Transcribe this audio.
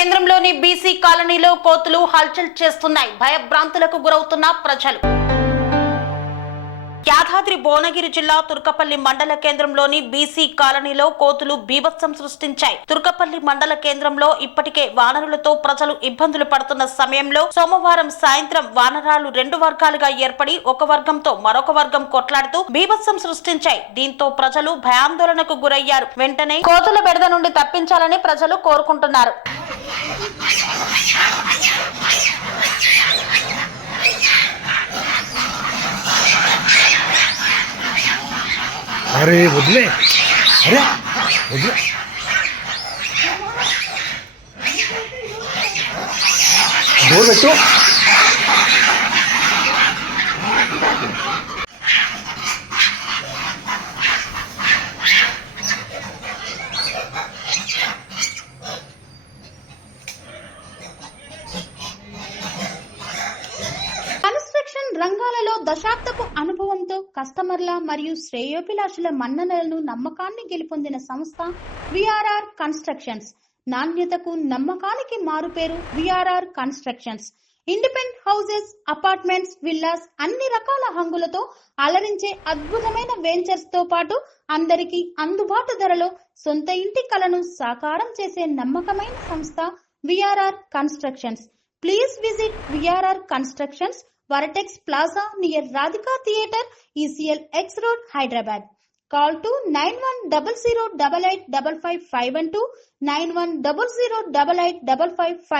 కేంద్రంలోని బీసీ కాలనీలో కోతులు హల్చల్ చేస్తున్నాయి. భయభ్రాంతులకు గురవుతున్న ప్రజలు. యాదాద్రి భువనగిరి జిల్లా తుర్కపల్లి మండల కేంద్రంలోని బీసీ కాలనీలో కోతులు బీభత్సం సృష్టించాయి. తుర్కపల్లి మండల కేంద్రంలో ఇప్పటికే వానరులతో ప్రజలు ఇబ్బందులు పడుతున్న సమయంలో సోమవారం సాయంత్రం వానరాలు రెండు వర్గాలుగా ఏర్పడి ఒక వర్గంతో మరొక వర్గం కొట్లాడుతూ బీభత్సం సృష్టించాయి. దీంతో ప్రజలు భయాందోళనకు గురయ్యారు. వెంటనే కోతుల బెడద నుండి తప్పించాలని ప్రజలు కోరుకుంటున్నారు. अरे वदले अरे वदले डोर పెట్టు రంగాలలో దశాబ్దపు అనుభవంతో కస్టమర్ల మరియు శ్రేయోభిలాషుల మన్ననలను నమ్మకాన్ని గెలుపొందిన సంస్థ విఆర్ఆర్ కన్స్ట్రక్షన్స్. నాణ్యతకు నమ్మకానికి మారుపేరు VRR constructions. Independent houses, apartments, villas అన్ని రకాల హంగులతో అలరించే అద్భుతమైన వెంచర్స్ తో పాటు అందరికీ అందుబాటు ధరలో సొంత ఇంటి కలను సాకారం చేసే నమ్మకమైన సంస్థ VRR constructions. Please visit VRR constructions, Varatex Plaza near Radhika Theatre, ECL X Road, Hyderabad. Call to 9100885551 9100885559.